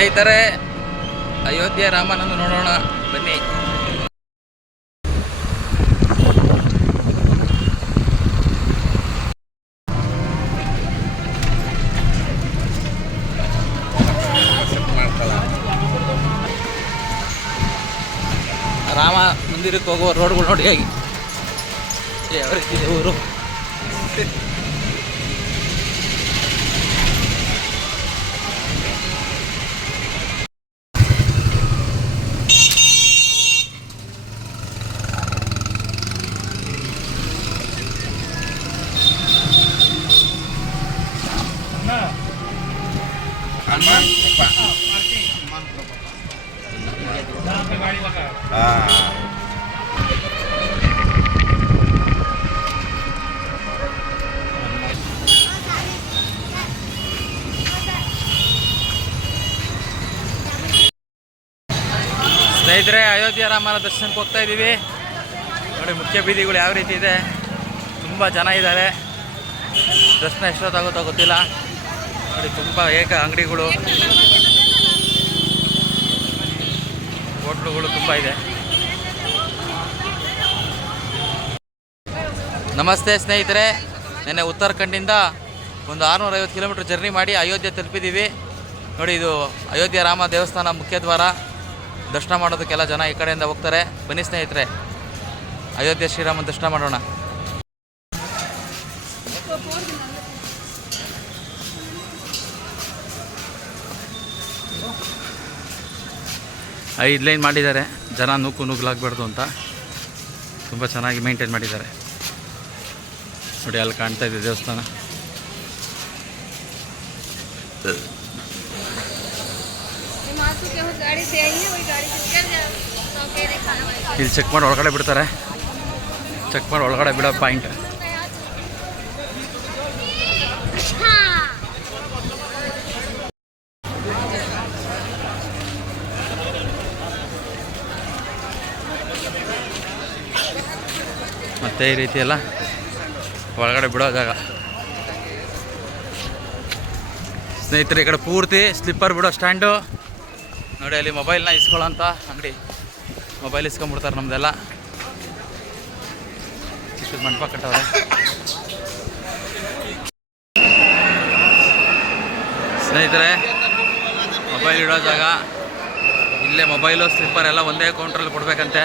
ಸ್ನೇಹಿತರೆ ಅಯೋಧ್ಯೆ ರಾಮನನ್ನು ನೋಡೋಣ ಬನ್ನಿ. ರಾಮ ಮಂದಿರಕ್ಕೆ ಹೋಗುವ ರೋಡ್ಗಳು ನೋಡಿ ಹೇಗೆ. ಯಾವ ಊರು. ಸ್ನೇಹಿತರೆ, ಅಯೋಧ್ಯ ರಾಮನ ದರ್ಶನಕ್ಕೆ ಹೋಗ್ತಾ ಇದ್ದೀವಿ. ನೋಡಿ, ಮುಖ್ಯ ಬೀದಿಗಳು ಯಾವ ರೀತಿ ಇದೆ. ತುಂಬ ಜನ ಇದ್ದಾರೆ. ದರ್ಶನ ಎಷ್ಟೊತ್ತಾಗುತ್ತೋ ಗೊತ್ತಿಲ್ಲ. ನೋಡಿ, ತುಂಬ ಏಕ ಅಂಗಡಿಗಳು. ಹೋಟ್ಲುಗಳು ತುಂಬ ಇದೆ. ನಮಸ್ತೆ ಸ್ನೇಹಿತರೆ, ನೆನ್ನೆ ಉತ್ತರಾಖಂಡಿಂದ ಒಂದು ಆರುನೂರೈವತ್ತು ಕಿಲೋಮೀಟ್ರ್ ಜರ್ನಿ ಮಾಡಿ ಅಯೋಧ್ಯೆ ತಲುಪಿದ್ದೀವಿ. ನೋಡಿ, ಇದು ಅಯೋಧ್ಯೆ ರಾಮ ದೇವಸ್ಥಾನ ಮುಖ್ಯದ್ವಾರ ದರ್ಶನ ಮಾಡೋದಕ್ಕೆಲ್ಲ ಜನ ಈ ಕಡೆಯಿಂದ ಹೋಗ್ತಾರೆ. ಬನ್ನಿ ಸ್ನೇಹಿತರೆ, ಅಯೋಧ್ಯೆ ಶ್ರೀರಾಮನ ದರ್ಶನ ಮಾಡೋಣ. ಐದು ಲೈನ್ ಮಾಡಿದ್ದಾರೆ. ಜನ ನೂಕು ನುಗ್ಲಾಗಬಾರ್ದು ಅಂತ. ತುಂಬ ಚೆನ್ನಾಗಿ ಮೇಂಟೈನ್ ಮಾಡಿದ್ದಾರೆ. ನೋಡಿ, ಅಲ್ಲಿ ಕಾಣ್ತಾ ಇದೆ ದೇವಸ್ಥಾನ. ಇಲ್ಲಿ ಚೆಕ್ ಮಾಡಿ ಒಳಗಡೆ ಬಿಡ್ತಾರೆ. ಚೆಕ್ ಮಾಡಿ ಒಳಗಡೆ ಬಿಡೋ ಪಾಯಿಂಟ್ ಮತ್ತೆ ಈ ರೀತಿ ಎಲ್ಲ ಒಳಗಡೆ ಬಿಡೋ ಜಾಗ. ಸ್ನೇಹಿತರೆ, ಈ ಕಡೆ ಪೂರ್ತಿ ಸ್ಲಿಪ್ಪರ್ ಬಿಡೋ ಸ್ಟ್ಯಾಂಡು. ನೋಡಿ, ಅಲ್ಲಿ ಮೊಬೈಲ್ನ ಇಸ್ಕೊಳ್ಳೋಂಥ ಅಂಗಡಿ. ಮೊಬೈಲ್ ಇಸ್ಕೊಂಬಿಡ್ತಾರೆ ನಮ್ಮದೆಲ್ಲ ಇಷ್ಟು ಮಂಟಪ ಕಟ್ಟವ್ರೆ. ಸ್ನೇಹಿತರೆ ಮೊಬೈಲ್ ಇಡೋ ಜಾಗ. ಇಲ್ಲೇ ಮೊಬೈಲು ಸ್ಲಿಪ್ಪರ್ ಎಲ್ಲ ಒಂದೇ ಕೌಂಟ್ರಲ್ಲಿ ಕೊಡಬೇಕಂತೆ.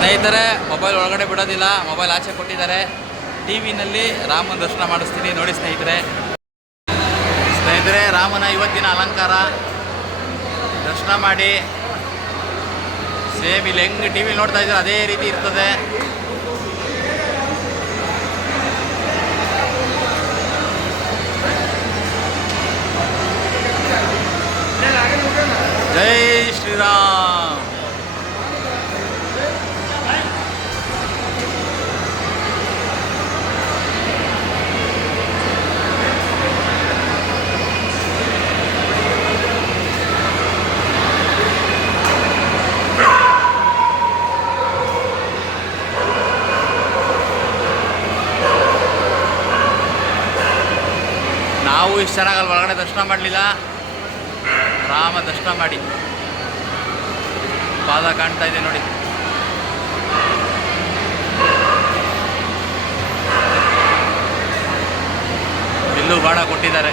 ಸ್ನೇಹಿತರೆ ಮೊಬೈಲ್ ಒಳಗಡೆ ಬಿಡೋದಿಲ್ಲ ಮೊಬೈಲ್ ಆಚೆ ಕೊಟ್ಟಿದ್ದಾರೆ. ಟಿ ವಿನಲ್ಲಿ ರಾಮನ ದರ್ಶನ ಮಾಡಿಸ್ತೀನಿ. ನೋಡಿ ಸ್ನೇಹಿತರೆ. ಸ್ನೇಹಿತರೆ, ರಾಮನ ಇವತ್ತಿನ ಅಲಂಕಾರ. ದರ್ಶನ ಮಾಡಿ. ಸೇಮ್ ಇಲ್ಲಿ ಹೆಂಗೆ ಟಿ ವಿಲಿ ನೋಡ್ತಾ ಇದ್ದಾರೆ, ಅದೇ ರೀತಿ ಇರ್ತದೆ. ಜೈ ಶ್ರೀರಾಮ್. ನಾವು ಇಷ್ಟು ಚೆನ್ನಾಗಲ್ಲ ಒಳಗಡೆ ದರ್ಶನ ಮಾಡಲಿಲ್ಲ. ರಾಮ ದರ್ಶನ ಮಾಡಿ. ಪಾದ ಕಾಣ್ತಾ ಇದೆ ನೋಡಿ. ಬಿಲ್ಲು ಬಾಣ ಕೊಟ್ಟಿದ್ದಾರೆ.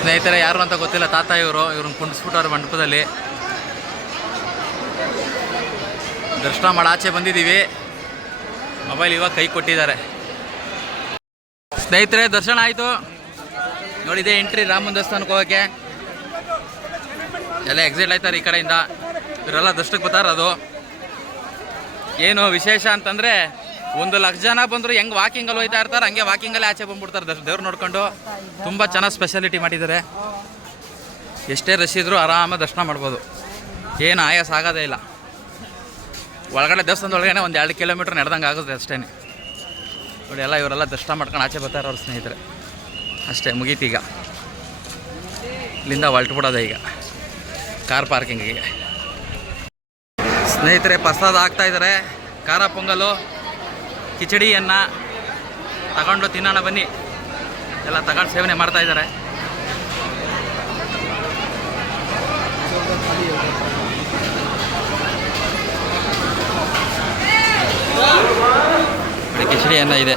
ಸ್ನೇಹಿತರೆ, ಯಾರು ಅಂತ ಗೊತ್ತಿಲ್ಲ, ತಾತ ಇವರು, ಇವ್ರನ್ನ ಕುಂಡಿಸ್ಬಿಟ್ಟವ್ರೆ ಮಂಟಪದಲ್ಲಿ. ದರ್ಶನ ಮಾಡಿ ಆಚೆ ಬಂದಿದ್ದೀವಿ. ಮೊಬೈಲ್ ಇವಾಗ ಕೈ ಕೊಟ್ಟಿದ್ದಾರೆ. ಸ್ನೇಹಿತರೆ, ದರ್ಶನ ಆಯಿತು. ನೋಡಿದೆ ಎಂಟ್ರಿ ರಾಮನ ದೇವಸ್ಥಾನಕ್ಕೆ ಹೋಗೋಕ್ಕೆ? ಎಲ್ಲ ಎಕ್ಸಿಟ್ ಆಯ್ತಾರೆ ಈ ಕಡೆಯಿಂದ. ಇವರೆಲ್ಲ ದರ್ಶನಕ್ಕೆ ಬರ್ತಾರೆ ಅದು. ಏನು ವಿಶೇಷ ಅಂತಂದರೆ, ಒಂದು ಲಕ್ಷ ಜನ ಬಂದರು ಹೆಂಗೆ ವಾಕಿಂಗಲ್ಲಿ ಹೋಯ್ತಾ ಇರ್ತಾರೆ, ಹಂಗೆ ವಾಕಿಂಗಲ್ಲೇ ಆಚೆ ಬಂದ್ಬಿಡ್ತಾರೆ ದರ್ಶ ದೇವ್ರು ನೋಡ್ಕೊಂಡು. ತುಂಬ ಚೆನ್ನಾಗಿ ಸ್ಪೆಷಾಲಿಟಿ ಮಾಡಿದ್ದಾರೆ. ಎಷ್ಟೇ ರಶ್ ಇದ್ದರೂ ಆರಾಮಾಗಿ ದರ್ಶನ ಮಾಡ್ಬೋದು. ಏನು ಆಯಾಸ ಆಗೋದೇ ಇಲ್ಲ. ಒಳಗಡೆ ದೇವಸ್ಥಾನದೊಳಗಡೆ ಒಂದು ಎರಡು ಕಿಲೋಮೀಟ್ರ್ ನಡೆದಂಗೆ ಆಗುತ್ತೆ ಅಷ್ಟೇ ನೋಡಿ, ಎಲ್ಲ ಇವರೆಲ್ಲ ದರ್ಶನ ಮಾಡ್ಕೊಂಡು ಆಚೆ ಬರ್ತಾರೆ ಅವ್ರ ಸ್ನೇಹಿತರೆ. ಅಷ್ಟೇ ಮುಗೀತೀಗ ಇಲ್ಲಿಂದ ಹೊಲ್ಟು ಬಿಡೋದೆ ಈಗ. ಕಾರ್ ಪಾರ್ಕಿಂಗಿಗೆ. ಸ್ನೇಹಿತರೆ, ಪ್ರಸಾದ ಆಗ್ತಾ ಇದ್ದಾರೆ. ಖಾರ ಪೊಂಗಲು, ಕಿಚಡಿಯನ್ನು ತಗೊಂಡು ತಿನ್ನೋಣ ಬನ್ನಿ. ಎಲ್ಲ ತಗೊಂಡು ಸೇವನೆ ಮಾಡ್ತಾ ಅನ್ನ ಇದೆ.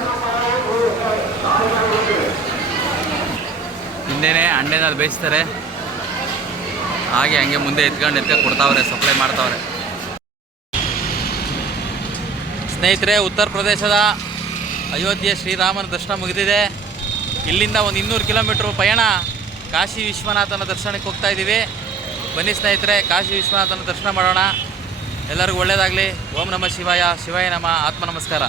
ಹಿಂದೆನೇ ಅಂಡೆನಲ್ಲಿ ಬೇಯಿಸ್ತಾರೆ. ಹಾಗೆ ಹಂಗೆ ಮುಂದೆ ಎತ್ಕೊಂಡು ಎತ್ಕೊಂಡು ಕೊಡ್ತಾವ್ರೆ ಸಪ್ಲೈ ಮಾಡ್ತಾವ್ರೆ. ಸ್ನೇಹಿತರೆ, ಉತ್ತರ ಪ್ರದೇಶದ ಅಯೋಧ್ಯೆ ಶ್ರೀರಾಮನ ದರ್ಶನ ಮುಗಿದಿದೆ. ಇಲ್ಲಿಂದ ಒಂದು ಇನ್ನೂರು ಕಿಲೋಮೀಟ್ರ್ ಪಯಣ ಕಾಶಿ ವಿಶ್ವನಾಥನ ದರ್ಶನಕ್ಕೆ ಹೋಗ್ತಾ ಇದ್ದೀವಿ. ಬನ್ನಿ ಸ್ನೇಹಿತರೆ, ಕಾಶಿ ವಿಶ್ವನಾಥನ ದರ್ಶನ ಮಾಡೋಣ. ಎಲ್ಲರಿಗೂ ಒಳ್ಳೆಯದಾಗಲಿ ಓಂ ನಮಃ ಶಿವಾಯ ಶಿವಾಯ ನಮ, ಆತ್ಮ ನಮಸ್ಕಾರ.